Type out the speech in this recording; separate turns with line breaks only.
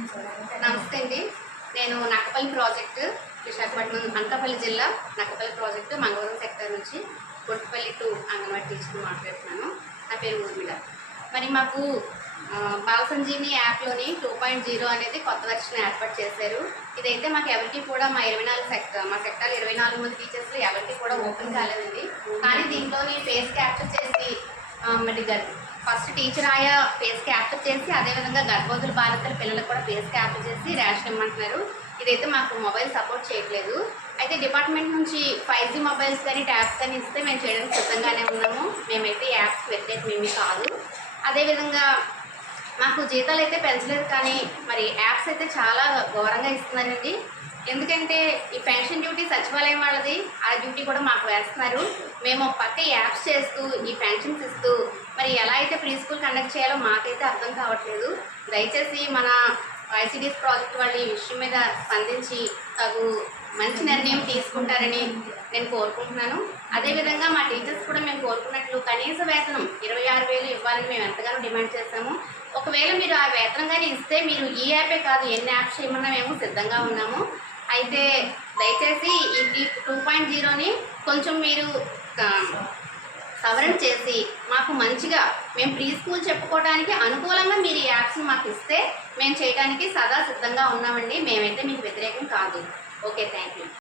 నమస్తే అండి. నేను నక్కపల్లి ప్రాజెక్టు విశాఖపట్నం అనకాపల్లి జిల్లా నక్కపల్లి ప్రాజెక్టు మంగళూరు సెక్టర్ నుంచి కొట్టుపల్లి టు అంగన్వాడీ టీచర్ మాట్లాడుతున్నాను. నా పేరు ఊర్మిళ. మరి మాకు బాల సంజీవిని యాప్లోని టూ పాయింట్ జీరో అనేది కొత్త వెర్షన్ ఏర్పాటు చేశారు. ఇదైతే మాకు ఎవరికి కూడా మా ఇరవై నాలుగు సెక్టర్ మా సెక్టర్ ఇరవై నాలుగు మంది టీచర్స్లో ఎవరికి కూడా ఓపెన్ కాలేదండి. కానీ దీంట్లోని ఫేస్ క్యాప్చర్ చేసి మరి ఫస్ట్ టీచర్ ఆయా ఫేస్ క్యాప్చర్ చేసి అదేవిధంగా గర్భవతుల బాధితుల పిల్లలకు కూడా ఫేస్ క్యాప్చర్ చేసి ర్యాషన్ ఇమ్మంటున్నారు ఇదైతే మాకు మొబైల్ సపోర్ట్ చేయట్లేదు. అయితే డిపార్ట్మెంట్ నుంచి ఫైవ్ జీ మొబైల్స్ కానీ ట్యాబ్స్ కానీ ఇస్తే మేము చేయడానికి సిద్ధంగానే ఉన్నాము. మేమైతే యాప్స్ వ్యతిరేకమేమీ కాదు. అదేవిధంగా మాకు జీతాలు అయితే పెంచలేదు కానీ మరి యాప్స్ అయితే చాలా ఘోరంగా ఇస్తున్నానండి ఎందుకంటే ఈ పెన్షన్ డ్యూటీ సచివాలయం వాళ్ళది ఆ డ్యూటీ కూడా మాకు వేస్తున్నారు. మేము పక్క యాప్స్ చేస్తూ ఈ పెన్షన్ ఇస్తూ మరి ఎలా అయితే ప్రీ స్కూల్ కండక్ట్ చేయాలో మాకైతే అర్థం కావట్లేదు. దయచేసి మన ఐసిడిఎస్ ప్రాజెక్ట్ వాళ్ళు ఈ విషయం మీద స్పందించి తగు మంచి నిర్ణయం తీసుకుంటారని నేను కోరుకుంటున్నాను. అదేవిధంగా మా టీచర్స్ కూడా మేము కోరుకున్నట్లు కనీస వేతనం ఇరవై ఆరు వేలు ఇవ్వాలని మేము ఎంతగానో డిమాండ్ చేస్తాము ఒకవేళ మీరు ఆ వేతనం కానీ ఇస్తే మీరు ఈ యాపే కాదు ఎన్ని యాప్స్ చేయమన్నా మేము సిద్ధంగా ఉన్నాము. అయితే దయచేసి ఈ టూ పాయింట్ జీరోని కొంచెం మీరు సవరణ చేసి మాకు మంచిగా మేము ప్రీ స్కూల్ చెప్పుకోవడానికి అనుకూలంగా మీరు ఈ యాప్స్ని మాకు ఇస్తే మేము చేయడానికి సదా సిద్ధంగా ఉన్నామండి. మేమైతే మీకు వ్యతిరేకం కాదు. Okay thank you